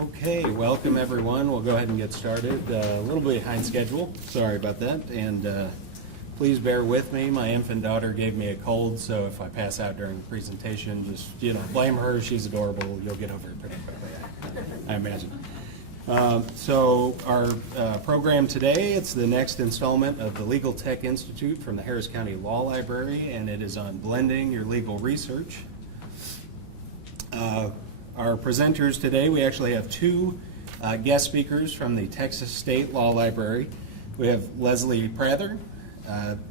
Okay, welcome everyone. We'll go ahead and get started. A little bit behind schedule. Sorry about that. And please bear with me. My infant daughter gave me a cold, so if I pass out during the presentation, just, blame her. She's adorable. You'll get over it pretty quickly, I imagine. So our program today, it's the next installment of the Legal Tech Institute from the Harris County Law Library, and it is on blending your legal research. Our presenters today, we actually have two guest speakers from the Texas State Law Library. We have Leslie Prather,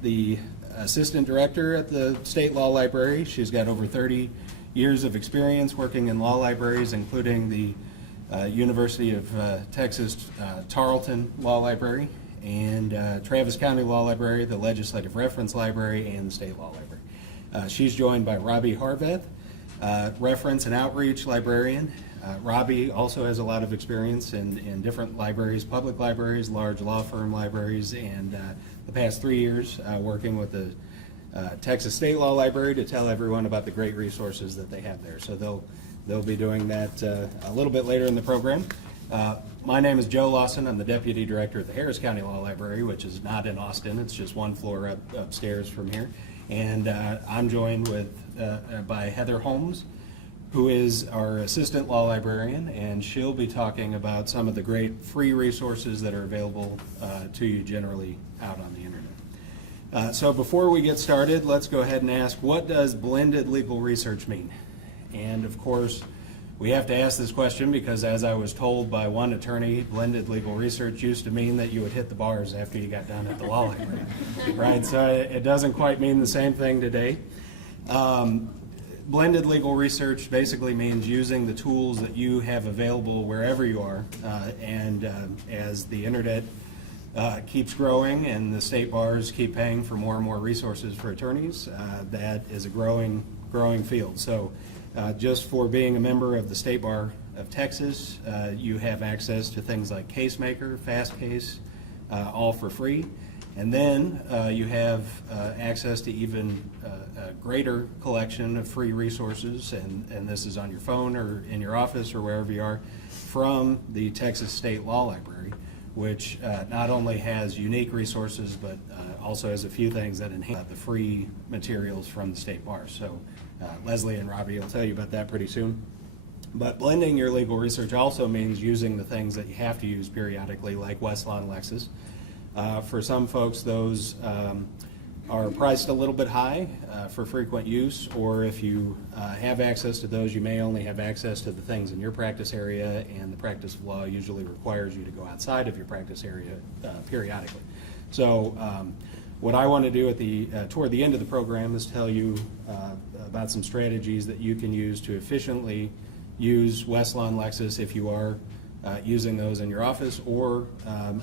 the Assistant Director at the State Law Library. She's got over 30 years of experience working in law libraries, including the University of Texas Tarleton Law Library, and Travis County Law Library, the Legislative Reference Library, and the State Law Library. She's joined by Robbi Horvath, reference and outreach librarian. Robbi also has a lot of experience in different libraries, public libraries, large law firm libraries, and the past 3 years working with the Texas State Law Library to tell everyone about the great resources that they have there. So they'll be doing that a little bit later in the program. My name is Joe Lawson. I'm the Deputy Director at the Harris County Law Library, which is not in Austin. It's just one floor upstairs from here. And I'm joined by Heather Holmes, who is our Assistant Law Librarian, and she'll be talking about some of the great free resources that are available to you generally out on the internet. So before we get started, let's go ahead and ask, what does blended legal research mean? And of course, we have to ask this question because, as I was told by one attorney, blended legal research used to mean that you would hit the bars after you got done at the law library, right? So it doesn't quite mean the same thing today. Blended legal research basically means using the tools that you have available wherever you are, and as the internet keeps growing and the state bars keep paying for more and more resources for attorneys, that is a growing field. So just for being a member of the State Bar of Texas, you have access to things like CaseMaker, FastCase, all for free. And then you have access to even a greater collection of free resources, and this is on your phone or in your office or wherever you are, from the Texas State Law Library, which not only has unique resources, but also has a few things that enhance the free materials from the State Bar. So Leslie and Robbi will tell you about that pretty soon. But blending your legal research also means using the things that you have to use periodically, like Westlaw and Lexis. For some folks, those are priced a little bit high for frequent use, or if you have access to those, you may only have access to the things in your practice area, and the practice of law usually requires you to go outside of your practice area periodically. So what I want to do at toward the end of the program is tell you about some strategies that you can use to efficiently use Westlaw and Lexis if you are using those in your office, or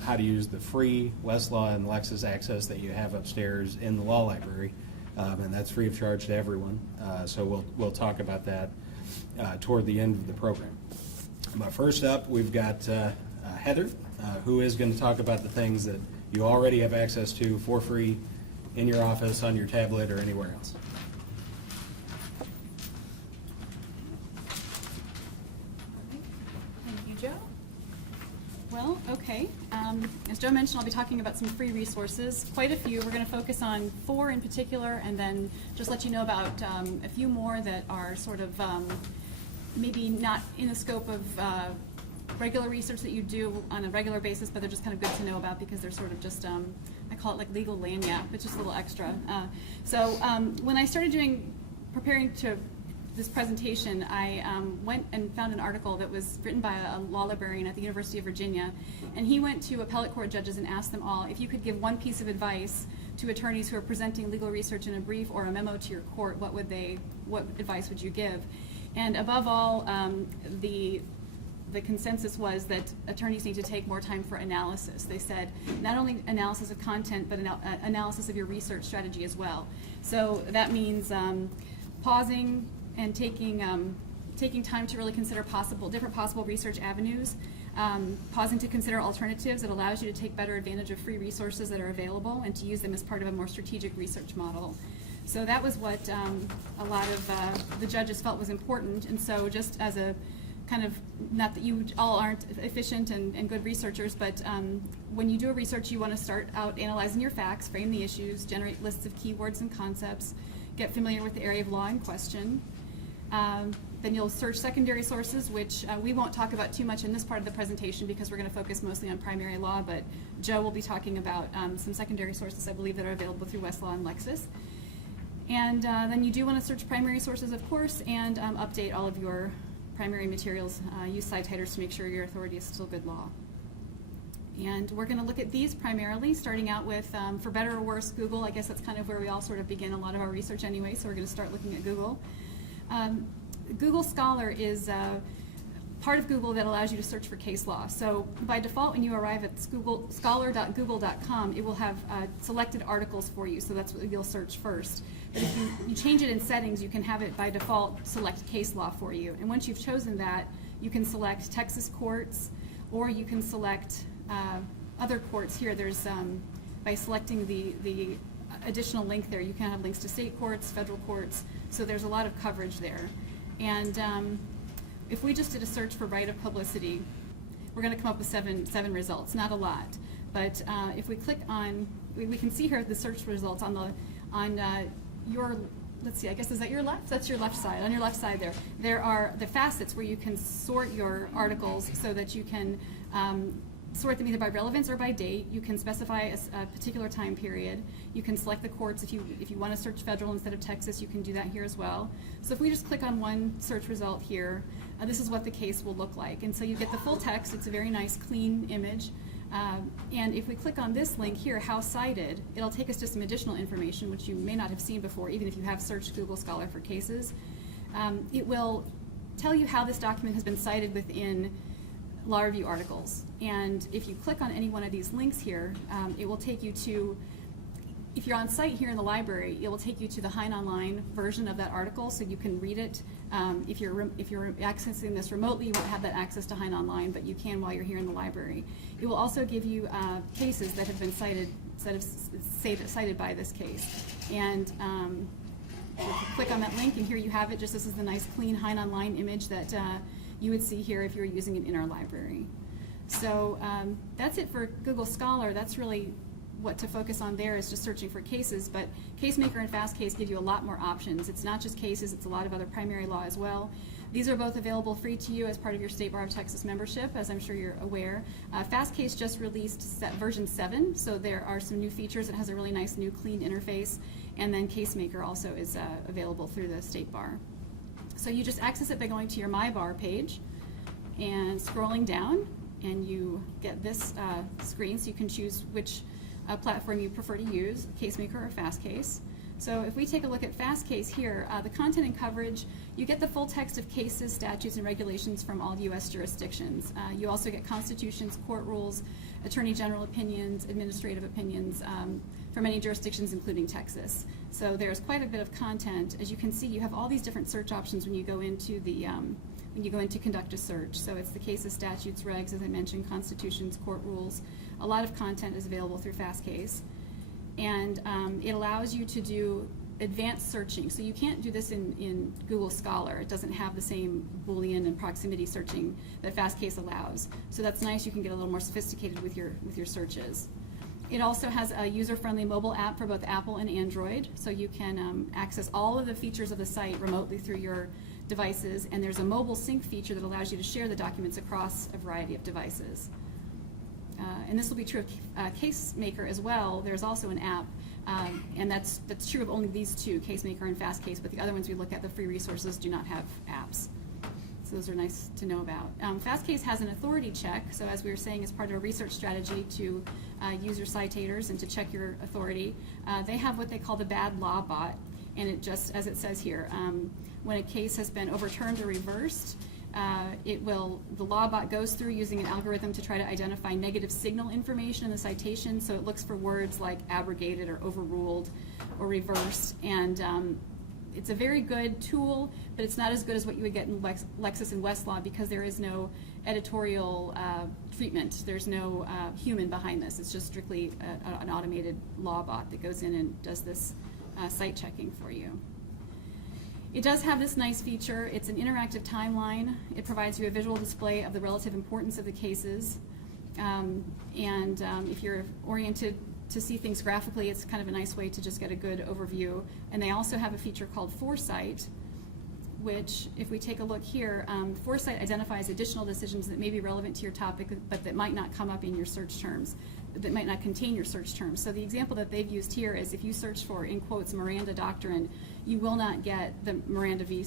how to use the free Westlaw and Lexis access that you have upstairs in the law library, and that's free of charge to everyone. So we'll talk about that toward the end of the program. But first up, we've got Heather, who is going to talk about the things that you already have access to for free in your office, on your tablet, or anywhere else. Thank you, Joe. Well, okay. As Joe mentioned, I'll be talking about some free resources, quite a few. We're going to focus on 4 in particular, and then just let you know about a few more that are sort of maybe not in the scope of regular research that you do on a regular basis, but they're just kind of good to know about because they're sort of just, I call it like legal lagniappe, it's just a little extra. So when I started preparing to this presentation, I went and found an article that was written by a law librarian at the University of Virginia, and he went to appellate court judges and asked them all, if you could give one piece of advice to attorneys who are presenting legal research in a brief or a memo to your court, what advice would you give? And above all, the consensus was that attorneys need to take more time for analysis. They said not only analysis of content, but analysis of your research strategy as well. So that means pausing and taking time to really consider different possible research avenues, pausing to consider alternatives. It allows you to take better advantage of free resources that are available and to use them as part of a more strategic research model. So that was what a lot of the judges felt was important. And so just as a kind of, not that you all aren't efficient and good researchers, but when you do a research, you want to start out analyzing your facts, frame the issues, generate lists of keywords and concepts, get familiar with the area of law in question. Then you'll search secondary sources, which we won't talk about too much in this part of the presentation because we're going to focus mostly on primary law, but Joe will be talking about some secondary sources, I believe, that are available through Westlaw and Lexis. And then you do want to search primary sources, of course, and update all of your primary materials. Use citators to make sure your authority is still good law. And we're going to look at these primarily, starting out with, for better or worse, Google. I guess that's kind of where we all sort of begin a lot of our research anyway, so we're going to start looking at Google. Google Scholar is part of Google that allows you to search for case law. So by default, when you arrive at scholar.google.com, it will have selected articles for you, so that's what you'll search first. But if you change it in settings, you can have it by default select case law for you. And once you've chosen that, you can select Texas courts, or you can select other courts here. There's, by selecting the additional link there, you can have links to state courts, federal courts, so there's a lot of coverage there. And if we just did a search for right of publicity, we're going to come up with seven results, not a lot. But if we click on, we can see here the search results on your, let's see, I guess, is that your left? That's your left side. On your left side there are the facets where you can sort your articles so that you can sort them either by relevance or by date. You can specify a particular time period. You can select the courts. If you want to search federal instead of Texas, you can do that here as well. So if we just click on one search result here, this is what the case will look like. And so you get the full text. It's a very nice, clean image. And if we click on this link here, how cited, it'll take us to some additional information, which you may not have seen before, even if you have searched Google Scholar for cases. It will tell you how this document has been cited within law review articles. And if you click on any one of these links here, it will take you to, if you're on site here in the library, it will take you to the Hein Online version of that article, so you can read it. If you're accessing this remotely, you won't have that access to Hein Online, but you can while you're here in the library. It will also give you cases that have been cited, cited by this case. And if you click on that link, and here you have it. Just this is the nice, clean Hein Online image that you would see here if you were using it in our library. So that's it for Google Scholar. That's really what to focus on there, is just searching for cases, but CaseMaker and FastCase give you a lot more options. It's not just cases, it's a lot of other primary law as well. These are both available free to you as part of your State Bar of Texas membership, as I'm sure you're aware. FastCase just released version 7, so there are some new features. It has a really nice new clean interface, and then CaseMaker also is available through the State Bar. So you just access it by going to your My Bar page and scrolling down, and you get this screen, so you can choose which platform you prefer to use, CaseMaker or FastCase. So if we take a look at FastCase here, the content and coverage, you get the full text of cases, statutes, and regulations from all U.S. jurisdictions. You also get constitutions, court rules, attorney general opinions, administrative opinions from many jurisdictions, including Texas. So there's quite a bit of content. As you can see, you have all these different search options when you go into the conduct a search. So it's the cases, statutes, regs, as I mentioned, constitutions, court rules. A lot of content is available through FastCase. And it allows you to do advanced searching. So you can't do this in Google Scholar. It doesn't have the same Boolean and proximity searching that FastCase allows. So that's nice. You can get a little more sophisticated with your searches. It also has a user-friendly mobile app for both Apple and Android. So you can access all of the features of the site remotely through your devices. And there's a mobile sync feature that allows you to share the documents across a variety of devices. And this will be true of CaseMaker as well. There's also an app, and that's true of only these two, CaseMaker and FastCase, but the other ones we look at, the free resources, do not have apps. So those are nice to know about. FastCase has an authority check, so as we were saying, as part of a research strategy to use your citators and to check your authority, they have what they call the bad law bot, and it just, as it says here, when a case has been overturned or reversed, the law bot goes through using an algorithm to try to identify negative signal information in the citation. So it looks for words like abrogated or overruled or reversed. And it's a very good tool, but it's not as good as what you would get in Lexis and Westlaw, because there is no editorial treatment. There's no human behind this. It's just strictly an automated law bot that goes in and does this site checking for you. It does have this nice feature. It's an interactive timeline. It provides you a visual display of the relative importance of the cases. If you're oriented to see things graphically, it's kind of a nice way to just get a good overview. And they also have a feature called Foresight, which, if we take a look here, Foresight identifies additional decisions that may be relevant to your topic, but that might not come up in your search terms, that might not contain your search terms. So the example that they've used here is if you search for, in quotes, Miranda Doctrine, you will not get the Miranda v.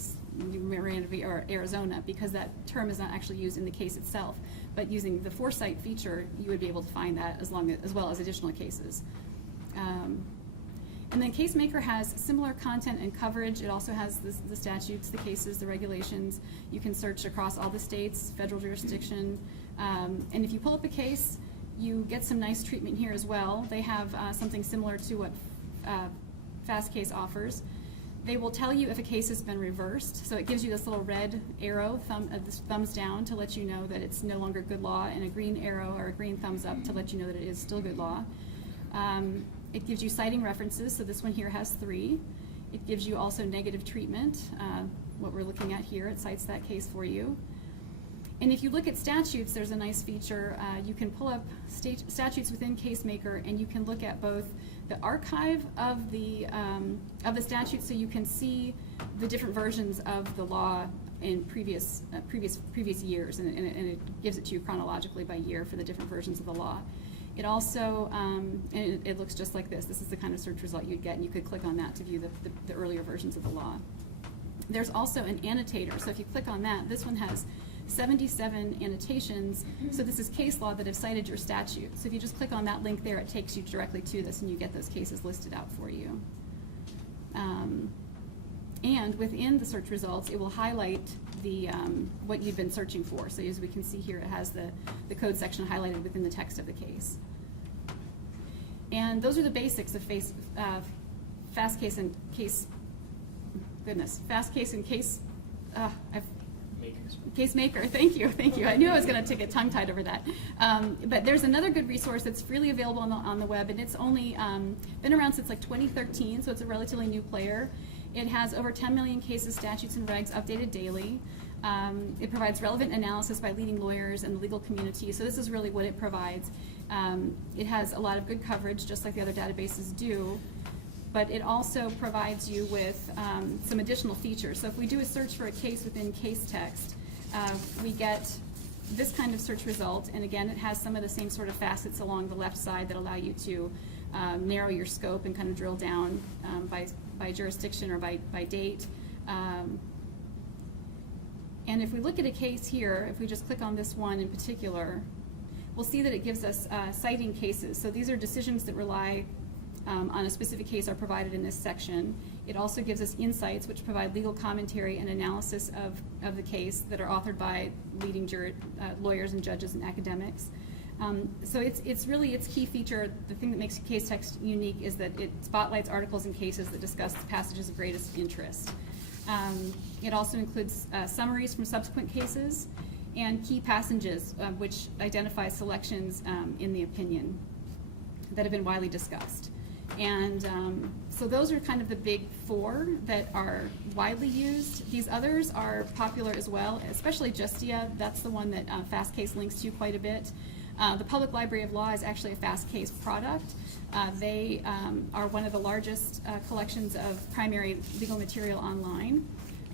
or Arizona, because that term is not actually used in the case itself. But using the Foresight feature, you would be able to find that as well as additional cases. And then CaseMaker has similar content and coverage. It also has the statutes, the cases, the regulations. You can search across all the states, federal jurisdiction. And if you pull up a case, you get some nice treatment here as well. They have something similar to what FastCase offers. They will tell you if a case has been reversed. So it gives you this little red arrow, this thumbs down, to let you know that it's no longer good law, and a green arrow or a green thumbs up to let you know that it is still good law. It gives you citing references, so this one here has 3. It gives you also negative treatment, what we're looking at here. It cites that case for you. And if you look at statutes, there's a nice feature. You can pull up statutes within CaseMaker, and you can look at both the archive of the statute, so you can see the different versions of the law in previous years, and it gives it to you chronologically by year for the different versions of the law. It also, and it looks just like this. This is the kind of search result you'd get, and you could click on that to view the earlier versions of the law. There's also an annotator, so if you click on that, this one has 77 annotations. So this is case law that have cited your statute. So if you just click on that link there, it takes you directly to this, and you get those cases listed out for you. And within the search results, it will highlight the what you've been searching for. So as we can see here, it has the code section highlighted within the text of the case. And those are the basics of FastCase and case. Goodness, FastCase and case. CaseMaker, thank you. I knew I was going to get tongue-tied over that. But there's another good resource that's freely available on the web, and it's only been around since like 2013, so it's a relatively new player. It has over 10 million cases, statutes, and regs updated daily. It provides relevant analysis by leading lawyers and the legal community, so this is really what it provides. It has a lot of good coverage, just like the other databases do. But it also provides you with some additional features. So if we do a search for a case within case text, we get this kind of search result, and again, it has some of the same sort of facets along the left side that allow you to narrow your scope and kind of drill down by jurisdiction or by date. And if we look at a case here, if we just click on this one in particular, we'll see that it gives us citing cases. So these are decisions that rely on a specific case are provided in this section. It also gives us insights, which provide legal commentary and analysis of the case that are authored by leading lawyers and judges and academics. So it's really its key feature. The thing that makes case text unique is that it spotlights articles and cases that discuss passages of greatest interest. It also includes summaries from subsequent cases and key passages, which identify selections in the opinion that have been widely discussed. And so those are kind of the big 4 that are widely used. These others are popular as well, especially Justia. That's the one that FastCase links to quite a bit. The Public Library of Law is actually a FastCase product. They are one of the largest collections of primary legal material online.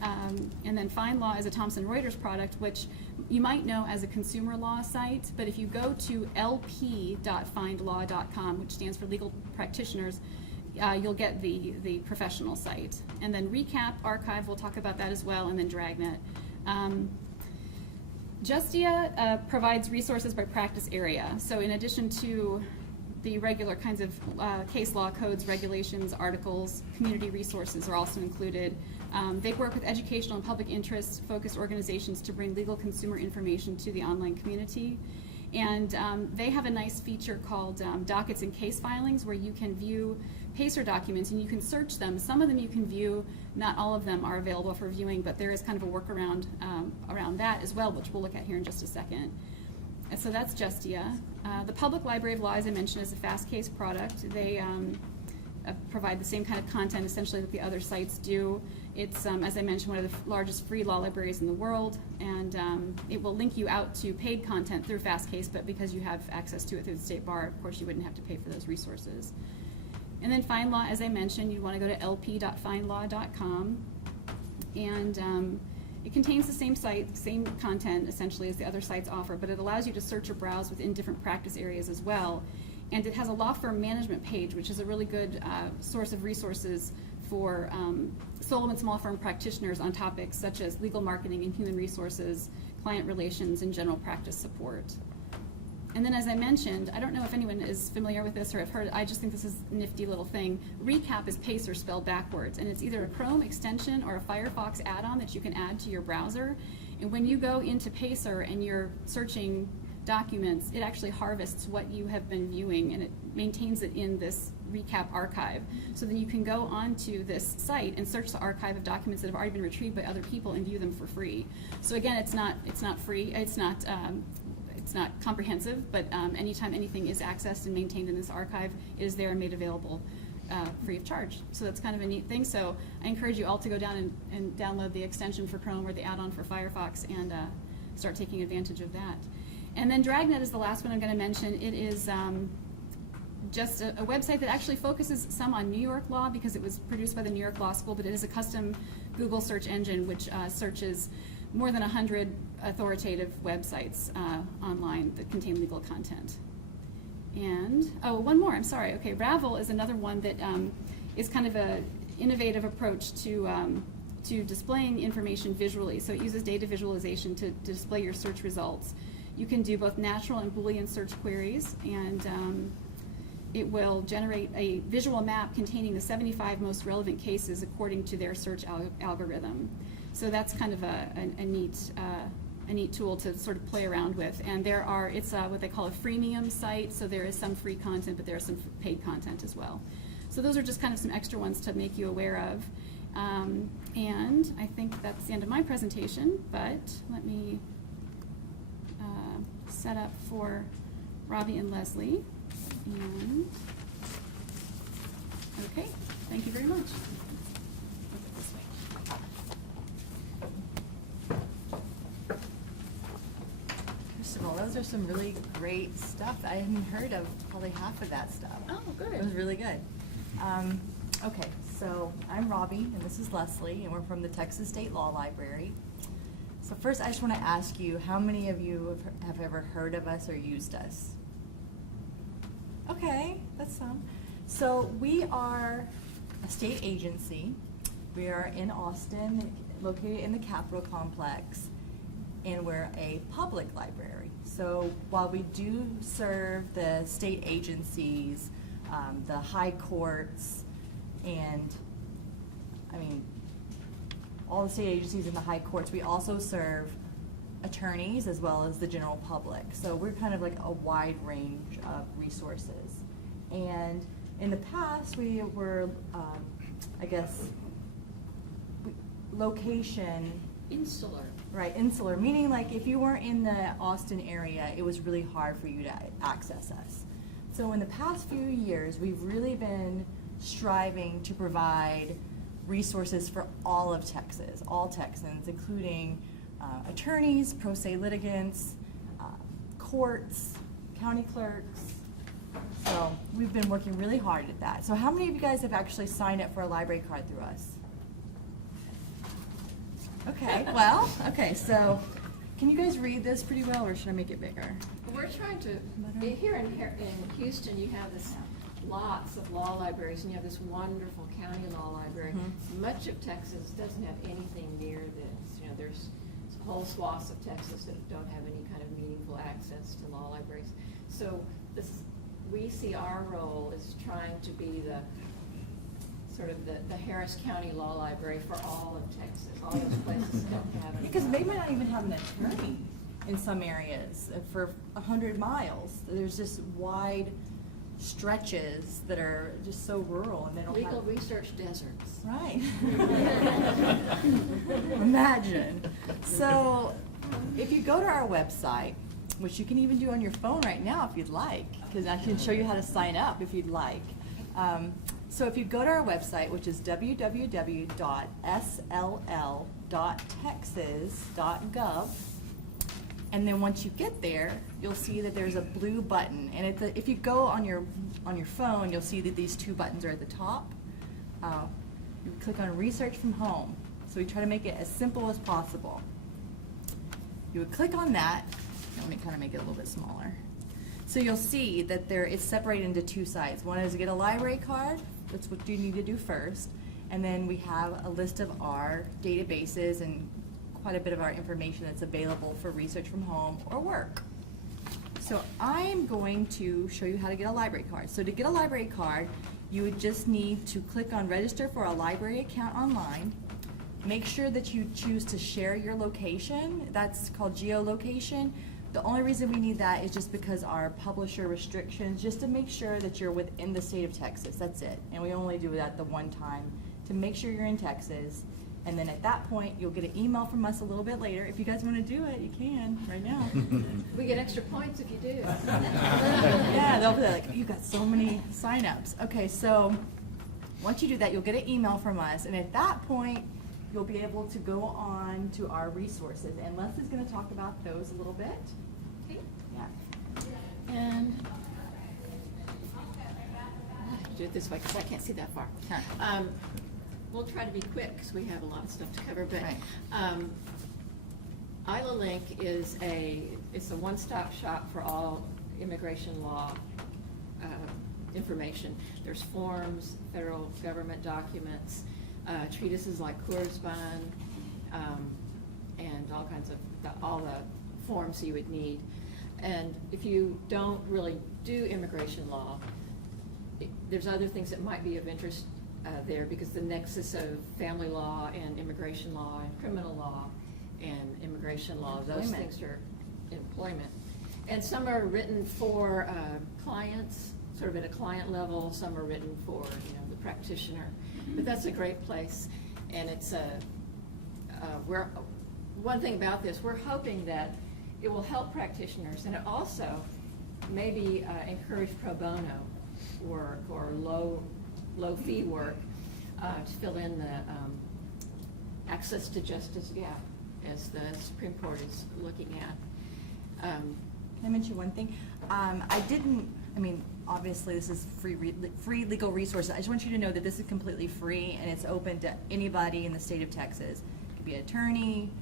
And then FindLaw is a Thomson Reuters product, which you might know as a consumer law site, but if you go to lp.findlaw.com, which stands for legal practitioners, you'll get the professional site. And then Recap, Archive, we'll talk about that as well, and then Dragnet. Justia provides resources by practice area. So in addition to the regular kinds of case law codes, regulations, articles, community resources are also included. They work with educational and public interest focused organizations to bring legal consumer information to the online community. And they have a nice feature called dockets and case filings, where you can view PACER documents and you can search them. Some of them you can view, not all of them are available for viewing, but there is kind of a workaround around that as well, which we'll look at here in just a second. And so that's Justia. The Public Library of Law, as I mentioned, is a FastCase product. They provide the same kind of content essentially that the other sites do. It's, as I mentioned, one of the largest free law libraries in the world, and it will link you out to paid content through Fastcase, but because you have access to it through the State Bar, of course you wouldn't have to pay for those resources. And then FindLaw, as I mentioned, you want to go to lp.findlaw.com, and it contains the same content essentially as the other sites offer, but it allows you to search or browse within different practice areas as well. And it has a law firm management page, which is a really good source of resources for solo and small firm practitioners on topics such as legal marketing and human resources, client relations, and general practice support. And then, as I mentioned, I don't know if anyone is familiar with this or have heard, I just think this is a nifty little thing. Recap is Pacer spelled backwards, and it's either a Chrome extension or a Firefox add-on that you can add to your browser. And when you go into Pacer and you're searching documents, it actually harvests what you have been viewing, and it maintains it in this recap archive. So then you can go onto this site and search the archive of documents that have already been retrieved by other people and view them for free. So again, it's not free, it's not comprehensive, but anytime anything is accessed and maintained in this archive, it is there and made available free of charge. So that's kind of a neat thing. So I encourage you all to go down and download the extension for Chrome or the add-on for Firefox and start taking advantage of that. And then Dragnet is the last one I'm going to mention. It is just a website that actually focuses some on New York law because it was produced by the New York Law School, but it is a custom Google search engine which searches more than 100 authoritative websites online that contain legal content. And, oh, one more, I'm sorry. Okay, Ravel is another one that is kind of an innovative approach to displaying information visually. So it uses data visualization to display your search results. You can do both natural and Boolean search queries, and it will generate a visual map containing the 75 most relevant cases according to their search algorithm. So that's kind of a neat tool to sort of play around with. And it's what they call a freemium site, so there is some free content, but there is some paid content as well. So those are just kind of some extra ones to make you aware of. And I think that's the end of my presentation, but let me set up for Robbi and Leslie. And okay, thank you very much. First of all, those are some really great stuff. I hadn't heard of probably half of that stuff. Oh, good. It was really good. Okay, so I'm Robbi, and this is Leslie, and we're from the Texas State Law Library. So first, I just want to ask you, how many of you have ever heard of us or used us? Okay, that's some. So we are a state agency. We are in Austin, located in the Capitol Complex, and we're a public library. So while we do serve the state agencies, the high courts, and I mean, all the state agencies and the high courts, we also serve attorneys as well as the general public. So we're kind of like a wide range of resources. And in the past, we were, I guess, location. Insular. Right, insular, meaning like if you weren't in the Austin area, it was really hard for you to access us. So in the past few years, we've really been striving to provide resources for all of Texas, all Texans, including attorneys, pro se litigants, courts, county clerks. So we've been working really hard at that. So how many of you guys have actually signed up for a library card through us? Okay, well, okay, so can you guys read this pretty well, or should I make it bigger? We're trying to, here in Houston, you have this lots of law libraries, and you have this wonderful county law library. Mm-hmm. Much of Texas doesn't have anything near this. You know, there's whole swaths of Texas that don't have any kind of meaningful access to law libraries. So we see our role as trying to be the sort of the Harris County Law Library for all of Texas. All those places don't have any. Because they might not even have an attorney in some areas for 100 miles. There's just wide stretches that are just so rural, and they don't Legal have research deserts. Right. Imagine. So if you go to our website, which you can even do on your phone right now if you'd like, because I can show you how to sign up if you'd like. So if you go to our website, which is www.sll.texas.gov, and then once you get there, you'll see that there's a blue button. And if you go on your phone, you'll see that these two buttons are at the top. You click on Research from Home. So we try to make it as simple as possible. You would click on that. Let me kind of make it a little bit smaller. So you'll see that it's separated into two sides. One is to get a library card. That's what you need to do first. And then we have a list of our databases and quite a bit of our information that's available for research from home or work. So I'm going to show you how to get a library card. So to get a library card, you would just need to click on Register for a Library Account Online. Make sure that you choose to share your location. That's called geolocation. The only reason we need that is just because our publisher restrictions, just to make sure that you're within the state of Texas. That's it. And we only do that the one time to make sure you're in Texas. And then at that point, you'll get an email from us a little bit later. If you guys want to do it, you can right now. We get extra points if you do. Yeah, they'll be like, you've got so many signups. Okay, so once you do that, you'll get an email from us. And at that point, you'll be able to go on to our resources. And Leslie's going to talk about those a little bit. Okay. Yeah. And do it this way because I can't see that far. Huh. We'll try to be quick because we have a lot of stuff to cover. But Right. ILA Link is it's a one-stop shop for all immigration law information. There's forms, federal government documents, treatises like correspond, and all kinds of all the forms you would need. And if you don't really do immigration law, there's other things that might be of interest there, because the nexus of family law and immigration law and criminal law and immigration law, those Employment. things are employment. And some are written for clients, sort of at a client level. Some are written for the practitioner. But that's a great place, and it's one thing about this, we're hoping that it will help practitioners, and it also maybe encourage pro bono work or low fee work to fill in the access to justice gap, as the Supreme Court is looking at. Can I mention one thing? Obviously this is free legal resources. I just want you to know that this is completely free and it's open to anybody in the state of Texas. It could be an attorney,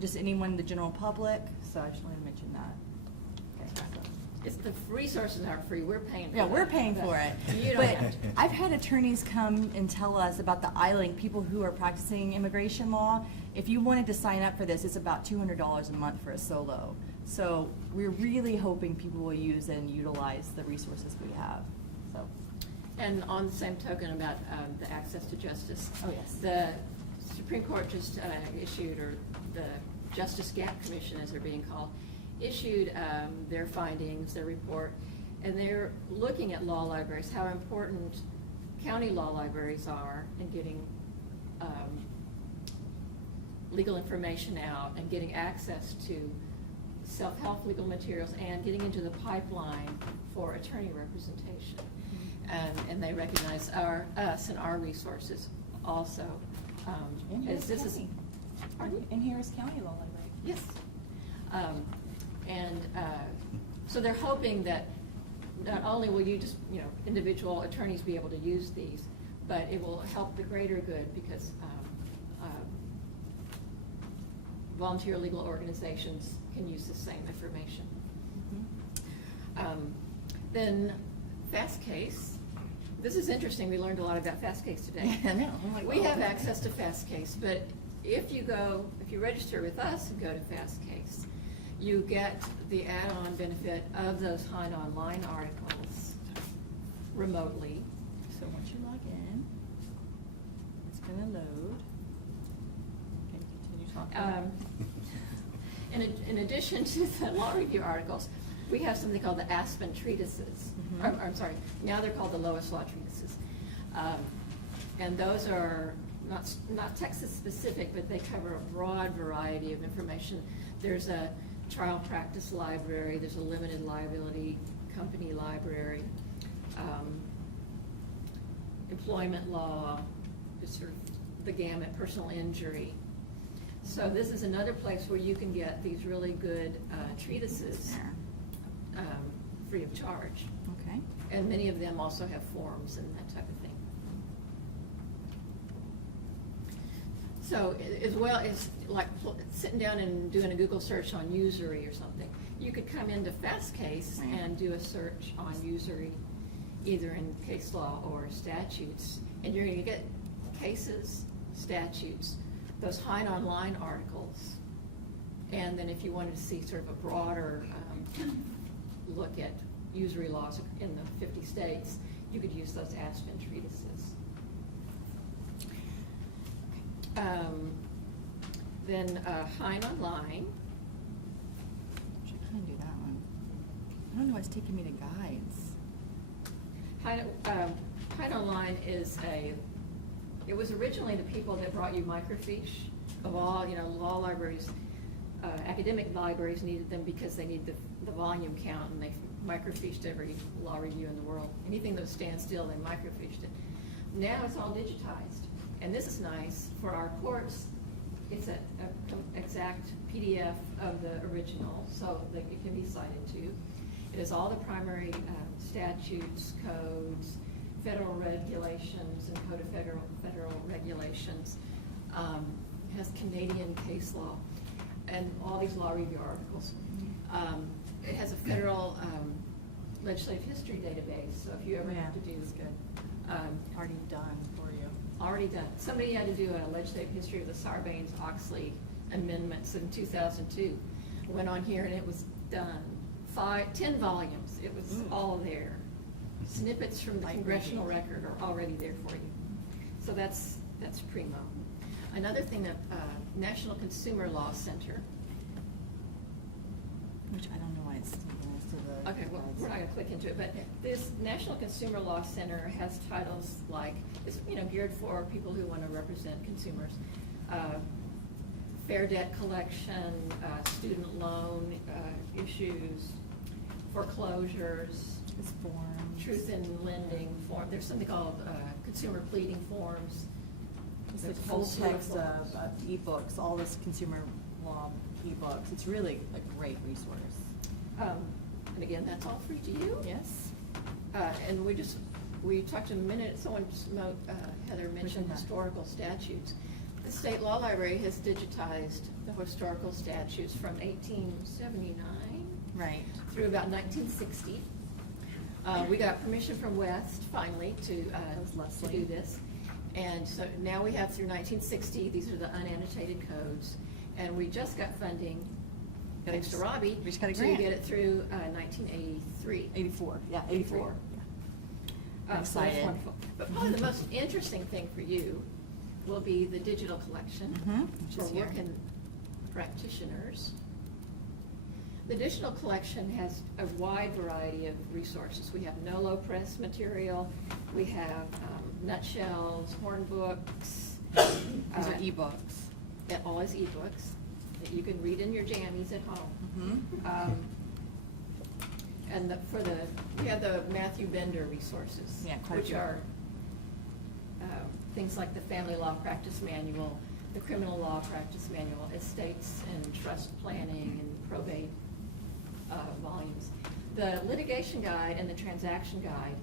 just anyone in the general public. So I just wanted to mention that. Okay, so. It's the resources aren't free, we're paying for it. Yeah, we're paying for it. You don't But have to. I've had attorneys come and tell us about the ILINK, people who are practicing immigration law. If you wanted to sign up for this, it's about $200 a month for a solo. So we're really hoping people will use and utilize the resources we have. So, And on the same token about the access to justice. Oh, yes. The Supreme Court just issued, or the Justice Gap Commission, as they're being called, issued their findings, their report, and they're looking at law libraries, how important county law libraries are in getting legal information out and getting access to self-help legal materials and getting into the pipeline for attorney representation. And they recognize us and our resources also. in As Harris this is, County. pardon? In Harris County Law Library. Yes. So they're hoping that not only will you just, individual attorneys be able to use these, but it will help the greater good, because volunteer legal organizations can use the same information. Then Fast Case. This is interesting. We learned a lot about Fast Case today. I know. I'm like, We oh. have access to Fast Case, but if you register with us and go to Fast Case, you get the add-on benefit of those Hunt Online articles remotely. So once you log in, it's going to load. Okay, continue talking. In addition to the law review articles, we have something called the Aspen Treatises. Mhm. I'm sorry, now they're called the Lowest Law Treatises. And those are not Texas specific, but they cover a broad variety of information. There's a trial practice library, there's a limited liability company library. employment law, just sort of the gamut, personal injury. So this is another place where you can get these really good treatises free of charge. Okay. And many of them also have forms and that type of thing. So as well as like sitting down and doing a Google search on usury or something, you could come into Fastcase Right. and do a search on usury, either in case law or statutes, and you're going to get cases, statutes, those Hein Online articles, and then if you wanted to see sort of a broader look at usury laws in the 50 states, you could use those Aspen treatises. Then Hein Online. Should kind of do that one. I don't know why it's taking me to guides. Hein Online is it was originally the people that brought you microfiche of all, law libraries, academic libraries needed them because they need the volume count, and they microfiched every law review in the world. Anything that would stand still, they microfiched it. Now it's all digitized, and this is nice for our courts. It's an exact PDF of the original, so that it can be cited to. It has all the primary statutes, codes, federal regulations, and code of federal regulations. It has Canadian case law and all these law review articles. It has a federal legislative history database, so if you ever have to do, that's good. Already done for you. Already done. Somebody had to do a legislative history of the Sarbanes-Oxley amendments in 2002. Went on here and it was done. 10 volumes. It was all there. Snippets from the congressional record are already there for you. So that's primo. Another thing that National Consumer Law Center. Which I don't know why it's taking us to the. Okay, well, we're not going to click into it, but this National Consumer Law Center has titles like, it's geared for people who want to represent consumers. Fair debt collection, student loan issues, foreclosures, It's forms. truth in lending form. There's something called consumer pleading forms. It's the There's a whole full slew of text forms. of ebooks, all this consumer law ebooks. It's really a great resource. And again, that's all free to you. Yes. And we talked a minute, someone, Heather mentioned that? historical statutes. The State Law Library has digitized the historical statutes from 1879 Right. through about 1960. We got permission from West finally to Leslie. do this. And so now we have through 1960, these are the unannotated codes. And we just got funding, thanks to Robbi, We just got a to grant. get it through 1983. 84. Yeah, 84. 84. I'm So that's excited. wonderful. But probably the most interesting thing for you will be the digital collection Which for is here. working practitioners. The digital collection has a wide variety of resources. We have no-low press material, we have nutshells, horn books. These are ebooks. All is ebooks that you can read in your jammies at home. And we have the Matthew Bender resources, Yeah, quite a which few. are things like the Family Law Practice Manual, the Criminal Law Practice Manual, estates and trust planning and probate volumes. The litigation guide and the transaction guide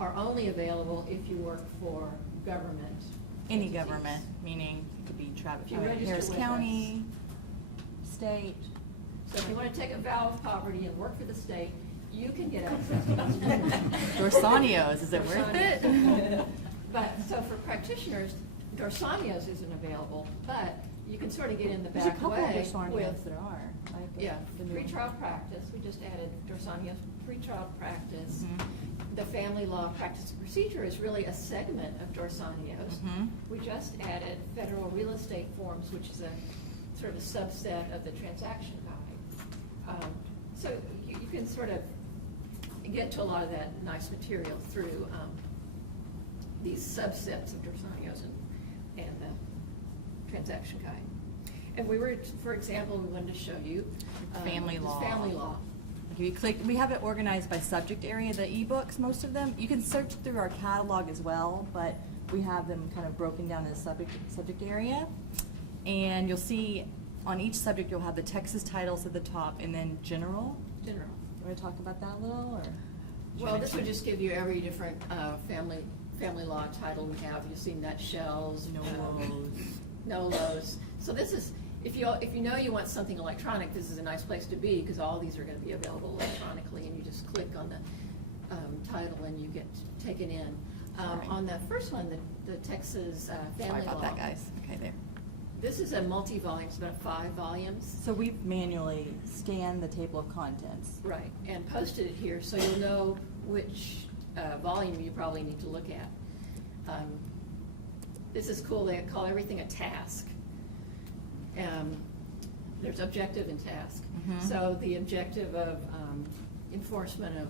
are only available if you work for government. Any entities. government, meaning it could be If you register Harris with County, state. So if you want to take a vow of poverty and work for the state, you can get access to those. Dorsanios, is it worth it? Dorsanios. But, so for practitioners, Dorsanios isn't available, but you can sort of get in the There's a back couple of way Dorsanios with, that are. Like yeah, the new- pretrial practice, we just added Dorsanios, pretrial practice. Mhm. The family law practice and procedure is really a segment of Dorsanios. Mhm. We just added federal real estate forms, which is a sort of a subset of the transaction guide. So you can sort of get to a lot of that nice material through these subsets of Dorsanios and the transaction guide. And we were, for example, we wanted to show you Family this law. family law. Okay, you click, we have it organized by subject area, the ebooks, most of them. You can search through our catalog as well, but we have them kind of broken down in the subject area. And you'll see on each subject, you'll have the Texas titles at the top and then general. General. You want to talk about that a little, or? Well, this would just give you every different family law title we have. You've seen nutshells. No lows. So this is, if you know you want something electronic, this is a nice place to be, because all these are going to be available electronically, and you just click on the title and you get taken in. Right. On the first one, the Texas family Sorry law. about that, guys. Okay, there. This is a multi-volume, it's about 5 volumes. So we manually scan the table of contents. Right, and posted it here, so you'll know which volume you probably need to look at. This is cool, they call everything a task. There's objective and task. Mhm. So the objective of enforcement of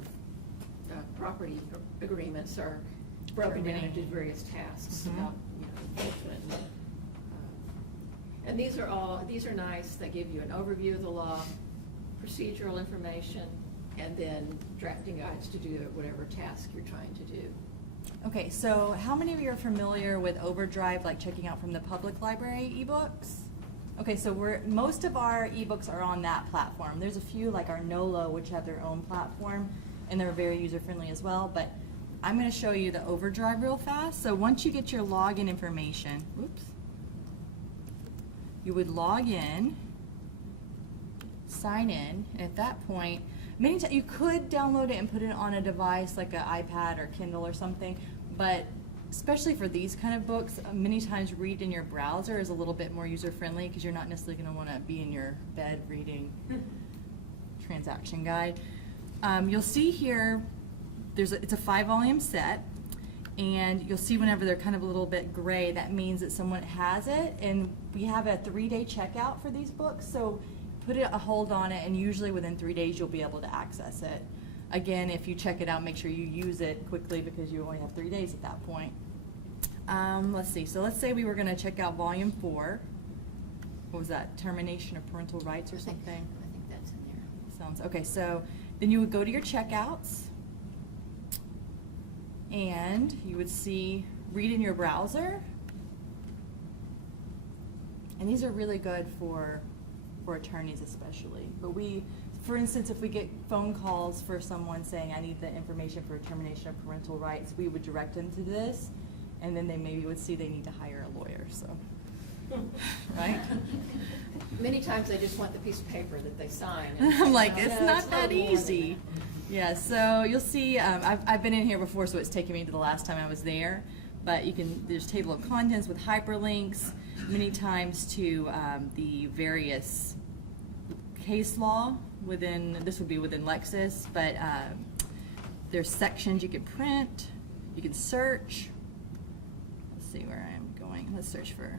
property agreements are broken down into various tasks Mhm. about, enforcement. And these are nice. They give you an overview of the law, procedural information, and then drafting guides to do whatever task you're trying to do. Okay, so how many of you are familiar with Overdrive, like checking out from the public library ebooks? Okay, so most of our ebooks are on that platform. There's a few like our NOLO, which have their own platform, and they're very user-friendly as well, but I'm gonna show you the Overdrive real fast. So once you get your login information, you would log in, sign in, and at that point, many times you could download it and put it on a device like an iPad or Kindle or something, but especially for these kind of books, many times read in your browser is a little bit more user-friendly because you're not necessarily going to want to be in your bed reading transaction guide. You'll see here, it's a 5-volume set, and you'll see whenever they're kind of a little bit gray, that means that someone has it, and we have a 3-day checkout for these books, so put a hold on it, and usually within 3 days you'll be able to access it. Again, if you check it out, make sure you use it quickly because you only have 3 days at that point. Let's see, so let's say we were going to check out volume 4. What was that, termination of parental rights or something? I think that's in there. Sounds, okay, so then you would go to your checkouts, and you would see read in your browser. And these are really good for attorneys especially. But for instance, if we get phone calls for someone saying, I need the information for termination of parental rights, we would direct them to this, and then they maybe would see they need to hire a lawyer, so. Right? Many times they just want the piece of paper that they sign. I'm like, it's no, not that more than easy. that. Yeah, so you'll see, I've been in here before, so it's taken me to the last time I was there, but there's table of contents with hyperlinks, many times to the various case law this would be within Lexis, but there's sections you can print, you can search. Let's see where I'm going. Let's search for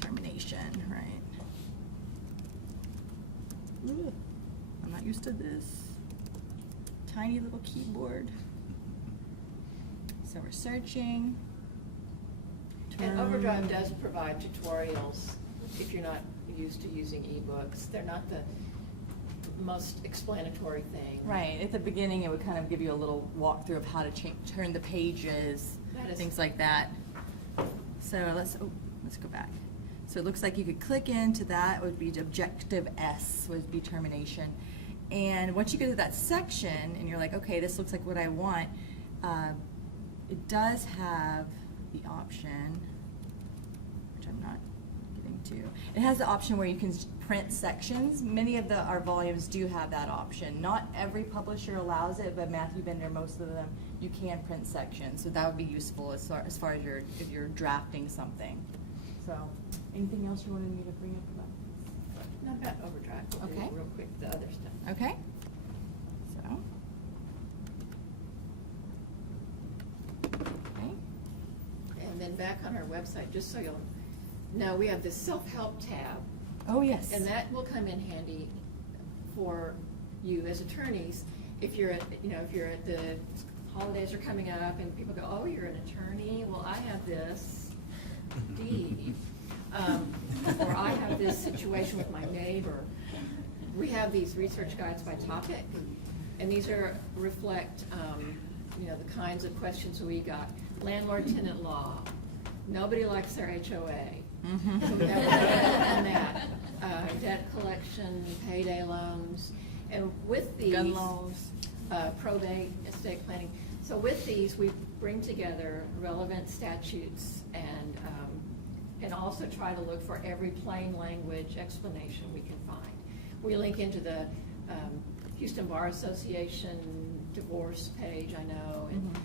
termination, right? Ooh, I'm not used to this tiny little keyboard. So we're searching. And Overdrive does provide tutorials if you're not used to using ebooks. They're not the most explanatory thing. Right, at the beginning it would kind of give you a little walkthrough of how to turn the pages, things like that. So let's go back. So it looks like you could click into that, it would be objective S, would be termination. And once you get to that section and you're like, okay, this looks like what I want, it does have the option, which I'm not getting to. It has the option where you can print sections. Many of our volumes do have that option. Not every publisher allows it, but Matthew Bender, most of them, you can print sections. So that would be useful as far as if you're drafting something. So, anything else you wanted me to bring up about this? Not about Overdrive. We'll do Okay. real quick the other stuff. Okay. So. Okay. And then back on our website, just so you'll know, we have this self-help tab. Oh, yes. And that will come in handy for you as attorneys. If you're at the holidays are coming up and people go, oh, you're an attorney? Well, I have this deed. Or I have this situation with my neighbor. we have these research guides by topic, and these reflect, the kinds of questions we got. Landlord tenant law. Nobody likes their HOA. So we have on that. Debt collection, payday loans, and with these. Gun laws. Probate, estate planning. So with these, we bring together relevant statutes and also try to look for every plain language explanation we can find. We link into the Houston Bar Association divorce page, I know, and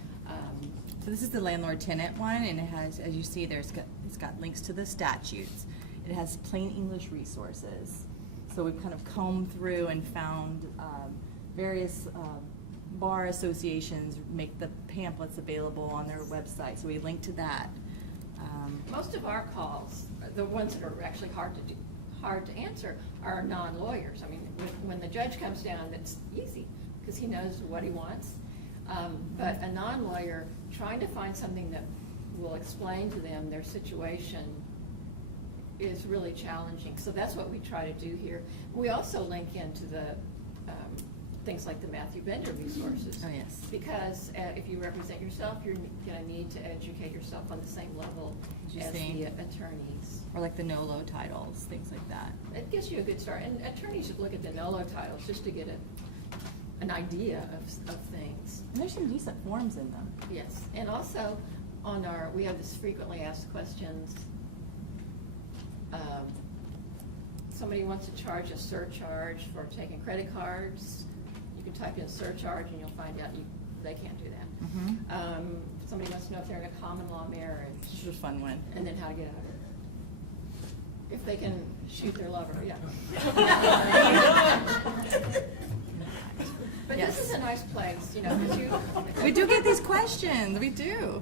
So this is the landlord tenant one, and it has, as you see, it's got links to the statutes. It has plain English resources. So we've kind of combed through and found various bar associations make the pamphlets available on their website. So we link to that. most of our calls, the ones that are actually hard to answer, are non-lawyers. I mean, when the judge comes down, it's easy because he knows what he wants. But a non-lawyer trying to find something that will explain to them their situation is really challenging. So that's what we try to do here. We also link into the things like the Matthew Bender resources. Oh, yes. Because if you represent yourself, you're going to need to educate yourself on the same level as the attorneys. Or like the NOLO titles, things like that. It gives you a good start. And attorneys should look at the NOLO titles just to get an idea of things. And there's some decent forms in them. Yes, and also on we have this frequently asked questions. Somebody wants to charge a surcharge for taking credit cards. You can type in surcharge and you'll find out they can't do that. Somebody wants to know if they're in a common law marriage. This is a fun one. And then how to get out of it. If they can shoot their lover, yeah. But Yes. this is a nice place, because We do get these questions, we do.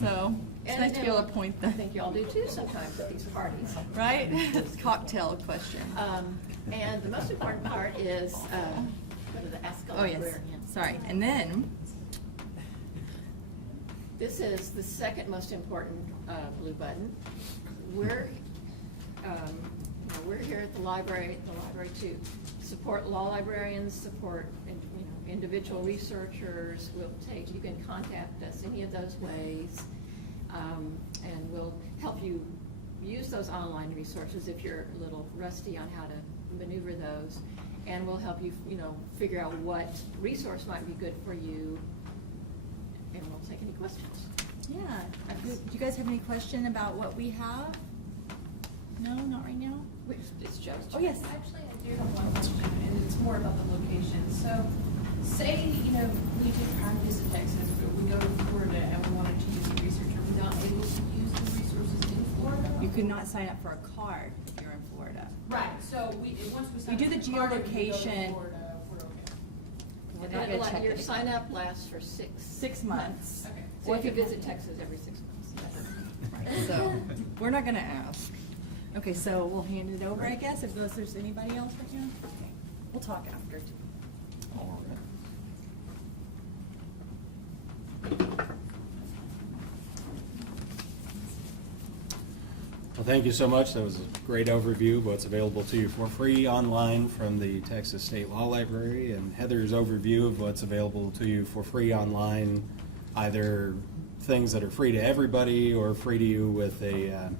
So it's nice to be able to point I them, think y'all do too sometimes at these parties. right? Cocktail question. And the most important part is, go to the Ask a Oh, yes, Librarian. sorry. And then, This is the second most important blue button. We're here at the library to support law librarians, support individual researchers. You can contact us any of those ways, and we'll help you use those online resources if you're a little rusty on how to maneuver those, and we'll help you figure out what resource might be good for you, and we'll take any questions. yeah, do you guys have any question about what we have? No, not right now? It's just. Oh, yes. Actually, I do have one question, and it's more about the location. So, say, we do practice in Texas, but we go to Florida and we wanted to use a researcher. Are we not able to use the resources in Florida? You could not sign up for a card if you're in Florida. Right, so once we sign We do up the for Florida, we go to geolocation. Florida, we're okay. We're not gonna check Your it. sign up lasts for 6 months. Okay. So if you visit Texas every 6 months. Right, so, we're not gonna ask. Okay, so we'll hand it over, I guess, if there's anybody else right now? Okay, we'll talk after. All right. Well, thank you so much. That was a great overview of what's available to you for free online from the Texas State Law Library, and Heather's overview of what's available to you for free online, either things that are free to everybody or free to you with a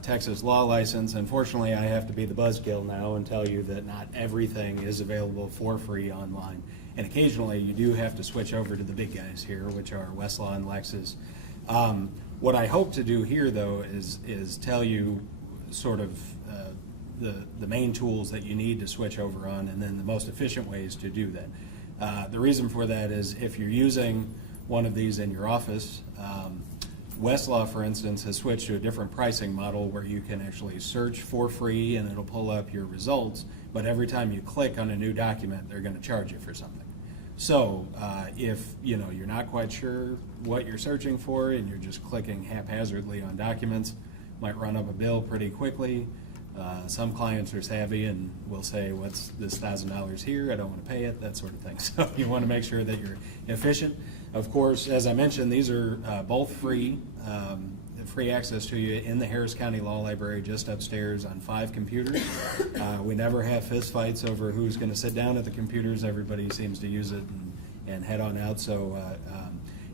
Texas law license. Unfortunately, I have to be the buzzkill now and tell you that not everything is available for free online. And occasionally, you do have to switch over to the big guys here, which are Westlaw and Lexis. What I hope to do here, though, is tell you sort of the main tools that you need to switch over on, and then the most efficient ways to do that. The reason for that is if you're using one of these in your office, Westlaw, for instance, has switched to a different pricing model where you can actually search for free and it'll pull up your results, but every time you click on a new document, they're going to charge you for something. So if you're not quite sure what you're searching for and you're just clicking haphazardly on documents, might run up a bill pretty quickly. Some clients are savvy and will say, what's this $1,000 here? I don't want to pay it, that sort of thing. So you want to make sure that you're efficient. Of course, as I mentioned, these are both free free access to you in the Harris County Law Library just upstairs on 5 computers. We never have fist fights over who's going to sit down at the computers. Everybody seems to use it and head on out, so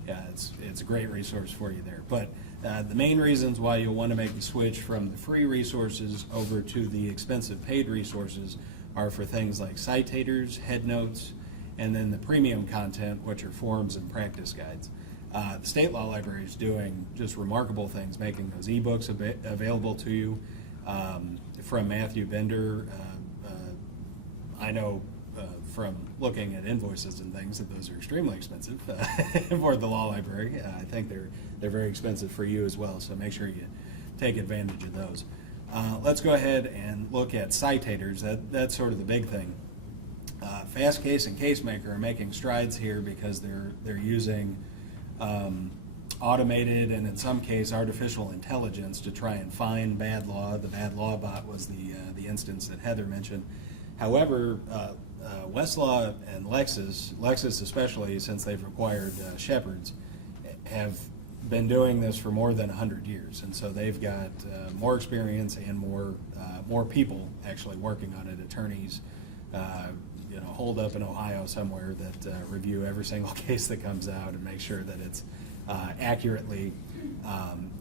yeah, it's a great resource for you there. But the main reasons why you'll want to make the switch from the free resources over to the expensive paid resources are for things like citators, headnotes, and then the premium content, which are forms and practice guides. The State Law Library is doing just remarkable things, making those ebooks available to you. From Matthew Bender, I know from looking at invoices and things that those are extremely expensive for the law library. I think they're very expensive for you as well, so make sure you take advantage of those. Let's go ahead and look at citators. That's sort of the big thing. Fastcase and CaseMaker are making strides here because they're using automated and in some case artificial intelligence to try and find bad law. The bad law bot was the instance that Heather mentioned. However, Westlaw and Lexis especially, since they've acquired Shepard's, have been doing this for more than 100 years, and so they've got more experience and more people actually working on it. Attorneys, holed up in Ohio somewhere that review every single case that comes out and make sure that it's accurately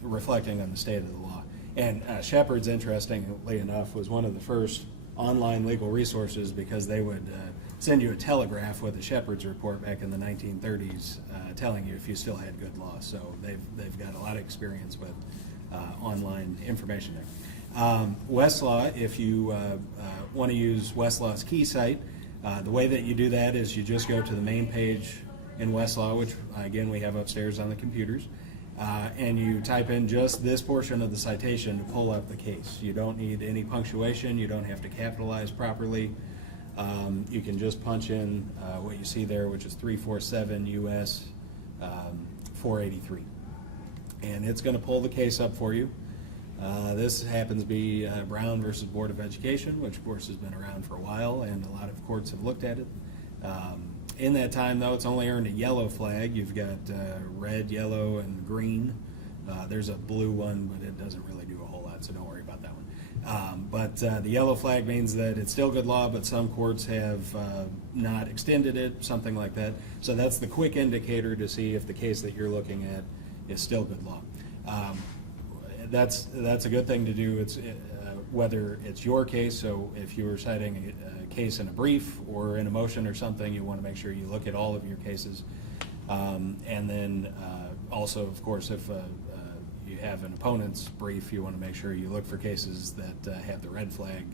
reflecting on the state of the law. And Shepard's, interestingly enough, was one of the first online legal resources because they would send you a telegraph with a Shepard's report back in the 1930s telling you if you still had good law. So they've got a lot of experience with online information there. Westlaw, if you want to use Westlaw's key site, the way that you do that is you just go to the main page in Westlaw, which again we have upstairs on the computers, and you type in just this portion of the citation to pull up the case. You don't need any punctuation. You don't have to capitalize properly. You can just punch in what you see there, which is 347 U.S. 483. And it's going to pull the case up for you. This happens to be Brown versus Board of Education, which of course has been around for a while, and a lot of courts have looked at it. In that time, though, it's only earned a yellow flag. You've got red, yellow, and green. There's a blue one, but it doesn't really do a whole lot, so don't worry about that one. But the yellow flag means that it's still good law, but some courts have not extended it, something like that. So that's the quick indicator to see if the case that you're looking at is still good law. That's a good thing to do. It's whether it's your case, so if you were citing a case in a brief or in a motion or something, you want to make sure you look at all of your cases. And then also, of course, if you have an opponent's brief, you want to make sure you look for cases that have the red flag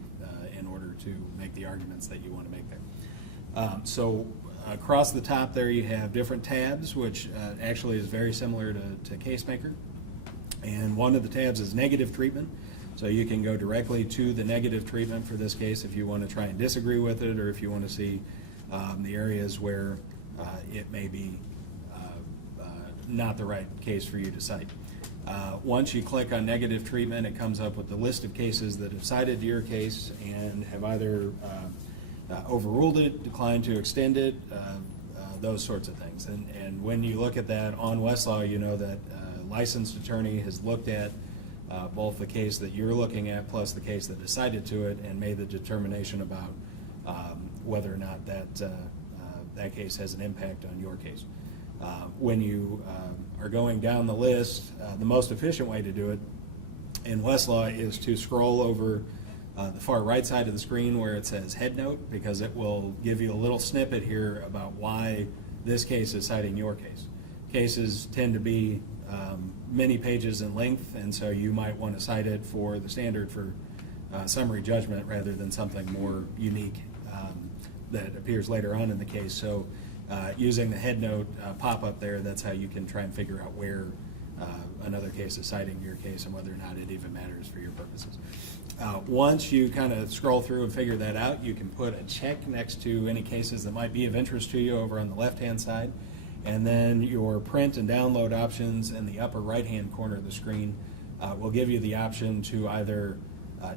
in order to make the arguments that you want to make there. So across the top there you have different tabs, which actually is very similar to CaseMaker. And one of the tabs is negative treatment. So you can go directly to the negative treatment for this case if you want to try and disagree with it, or if you want to see the areas where it may be not the right case for you to cite. Once you click on negative treatment, it comes up with the list of cases that have cited to your case and have either overruled it, declined to extend it, those sorts of things. And when you look at that on Westlaw, you know that licensed attorney has looked at both the case that you're looking at plus the case that decided to it and made the determination about whether or not that case has an impact on your case. When you are going down the list, the most efficient way to do it in Westlaw is to scroll over the far right side of the screen where it says Headnote, because it will give you a little snippet here about why this case is citing your case. Cases tend to be many pages in length, and so you might want to cite it for the standard for summary judgment rather than something more unique that appears later on in the case. So using the Headnote pop-up there, that's how you can try and figure out where another case is citing your case and whether or not it even matters for your purposes. Once you kind of scroll through and figure that out, you can put a check next to any cases that might be of interest to you over on the left-hand side. And then your print and download options in the upper right-hand corner of the screen will give you the option to either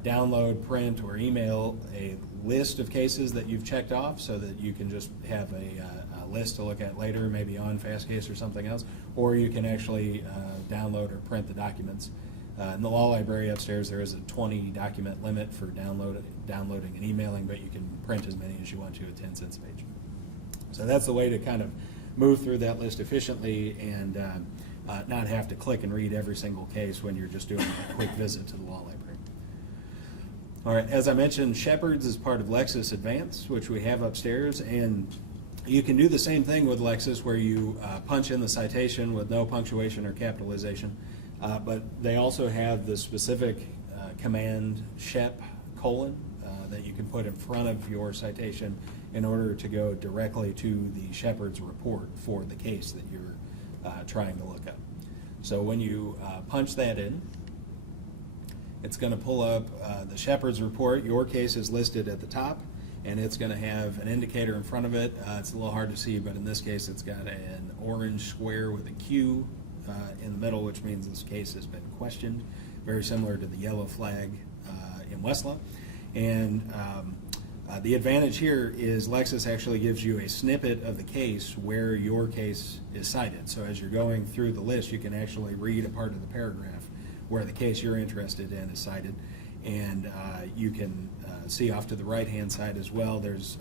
download, print, or email a list of cases that you've checked off so that you can just have a list to look at later, maybe on Fastcase or something else, or you can actually download or print the documents. In the law library upstairs, there is a 20 document limit for downloading and emailing, but you can print as many as you want to at 10 cents a page. So that's the way to kind of move through that list efficiently and not have to click and read every single case when you're just doing a quick visit to the law library. All right, as I mentioned, Shepard's is part of Lexis Advance, which we have upstairs, and you can do the same thing with Lexis where you punch in the citation with no punctuation or capitalization, but they also have the specific command shep : that you can put in front of your citation in order to go directly to the Shepard's report for the case that you're trying to look up. So when you punch that in, it's going to pull up the Shepard's report. Your case is listed at the top, and it's going to have an indicator in front of it. It's a little hard to see, but in this case, it's got an orange square with a Q in the middle, which means this case has been questioned, very similar to the yellow flag in Westlaw. And the advantage here is Lexis actually gives you a snippet of the case where your case is cited. So as you're going through the list, you can actually read a part of the paragraph where the case you're interested in is cited. And you can see off to the right-hand side as well, there's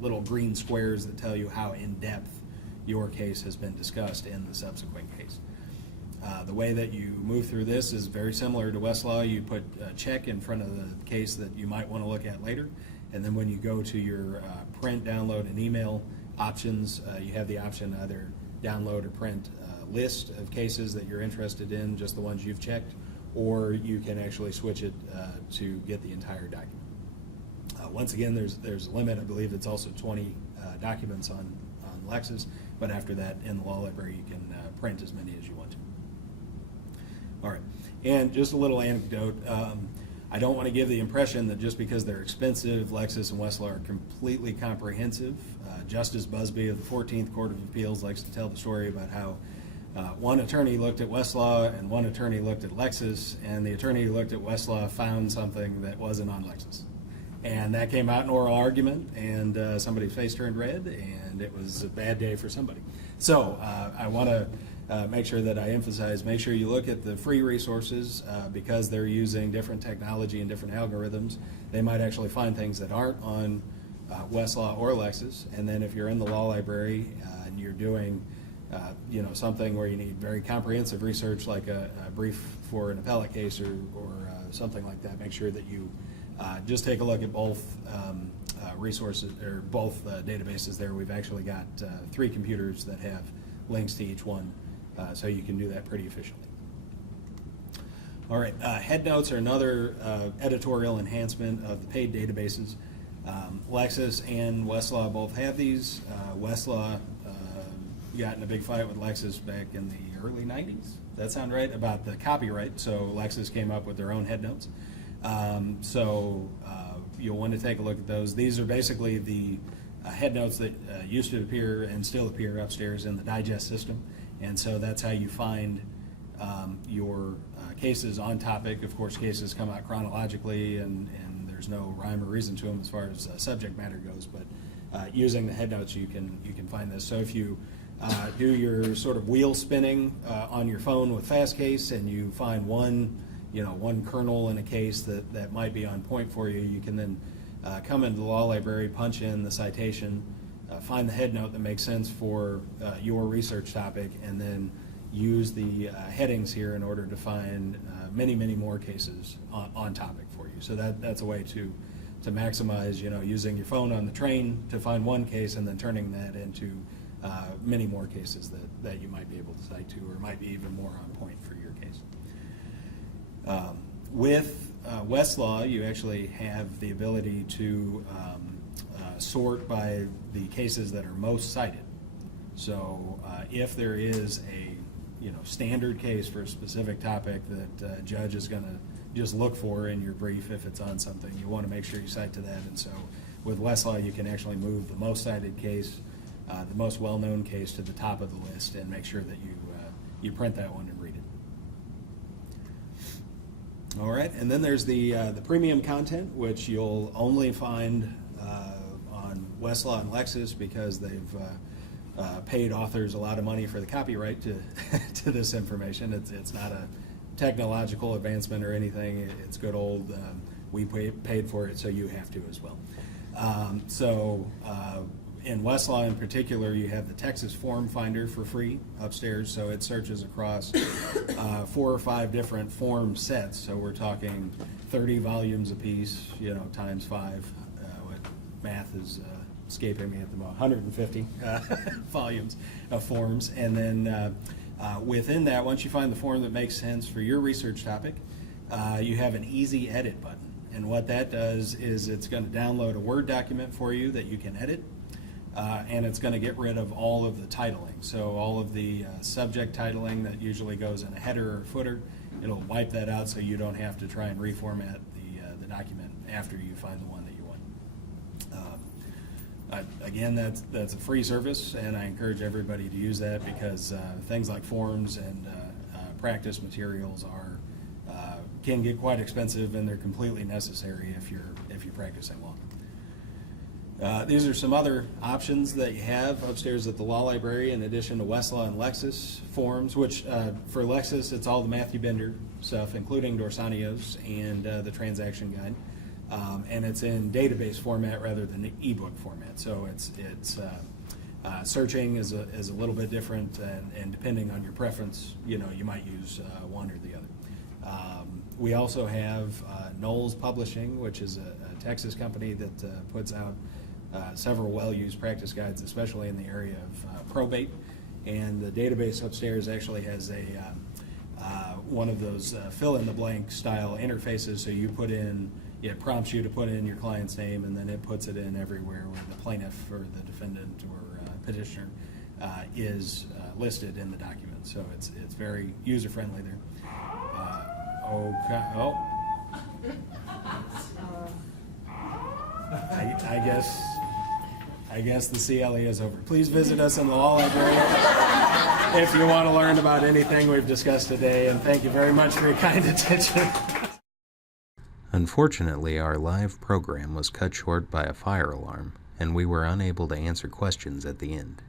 little green squares that tell you how in-depth your case has been discussed in the subsequent case. The way that you move through this is very similar to Westlaw. You put a check in front of the case that you might want to look at later, and then when you go to your print, download, and email options, you have the option either download or print list of cases that you're interested in, just the ones you've checked, or you can actually switch it to get the entire document. Once again, there's a limit. I believe it's also 20 documents on Lexis, but after that, in the law library, you can print as many as you want to. All right, and just a little anecdote. I don't want to give the impression that just because they're expensive, Lexis and Westlaw are completely comprehensive. Justice Busby of the 14th Court of Appeals likes to tell the story about how one attorney looked at Westlaw and one attorney looked at Lexis, and the attorney who looked at Westlaw found something that wasn't on Lexis. And that came out in oral argument, and somebody's face turned red, and it was a bad day for somebody. So I want to make sure that I emphasize, make sure you look at the free resources because they're using different technology and different algorithms. They might actually find things that aren't on Westlaw or Lexis. And then if you're in the law library and you're doing something where you need very comprehensive research, like a brief for an appellate case or something like that, make sure that you just take a look at both resources or both databases there. We've actually got 3 computers that have links to each one, so you can do that pretty efficiently. All right, Headnotes are another editorial enhancement of the paid databases. Lexis and Westlaw both have these. Westlaw got in a big fight with Lexis back in the early 90s. That sound right? About the copyright. So Lexis came up with their own Headnotes. You'll want to take a look at those. These are basically the Headnotes that used to appear and still appear upstairs in the digest system. And so that's how you find your cases on topic. Of course, cases come out chronologically, and there's no rhyme or reason to them as far as subject matter goes. But using the Headnotes, you can find this. So if you do your sort of wheel spinning on your phone with Fastcase, and you find one kernel in a case that might be on point for you, you can then come into the law library, punch in the citation, find the Headnote that makes sense for your research topic, and then use the headings here in order to find many more cases on topic for you. So that's a way to maximize, using your phone on the train to find one case and then turning that into many more cases that you might be able to cite to, or might be even more on point for your case. With Westlaw, you actually have the ability to sort by the cases that are most cited. So if there is a standard case for a specific topic that a judge is going to just look for in your brief, if it's on something, you want to make sure you cite to that. And so with Westlaw, you can actually move the most cited case, the most well-known case, to the top of the list and make sure that you print that one and read it. All right, and then there's the premium content, which you'll only find on Westlaw and Lexis, because they've paid authors a lot of money for the copyright to to this information. It's not a technological advancement or anything. It's good old, we paid for it, so you have to as well. In Westlaw in particular, you have the Texas Form Finder for free upstairs, so it searches across 4 or 5 different form sets. So we're talking 30 volumes apiece, times 5. What math is escaping me at the moment. 150 volumes of forms, and then within that, once you find the form that makes sense for your research topic, you have an easy edit button. And what that does is it's going to download a Word document for you that you can edit. And it's going to get rid of all of the titling. So all of the subject titling that usually goes in a header or footer, it'll wipe that out so you don't have to try and reformat the document after you find the one that you want. Again, that's a free service, and I encourage everybody to use that, because things like forms and practice materials can get quite expensive, and they're completely necessary if you're practicing law. These are some other options that you have upstairs at the Law Library, in addition to Westlaw and Lexis forms, which for Lexis, it's all the Matthew Bender stuff, including Dorsanio's and the transaction guide. And it's in database format rather than ebook format. So it's searching is a little bit different, and depending on your preference, you might use one or the other. We also have Knowles Publishing, which is a Texas company that puts out several well-used practice guides, especially in the area of probate. And the database upstairs actually has one of those fill-in-the-blank style interfaces. So you put in, it prompts you to put in your client's name, and then it puts it in everywhere where the plaintiff or the defendant or petitioner is listed in the document. So it's very user-friendly there. I guess the CLE is over. Please visit us in the Law Library if you want to learn about anything we've discussed today, and thank you very much for your kind attention. Unfortunately, our live program was cut short by a fire alarm, and we were unable to answer questions at the end.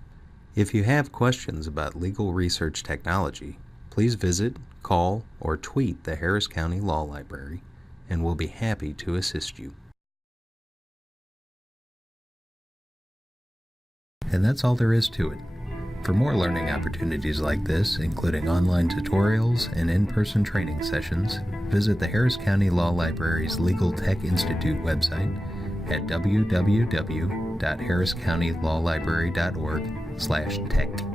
If you have questions about legal research technology, please visit, call, or tweet the Harris County Law Library, and we'll be happy to assist you. And that's all there is to it. For more learning opportunities like this, including online tutorials and in-person training sessions, visit the Harris County Law Library's Legal Tech Institute website at www.harriscountylawlibrary.org/tech.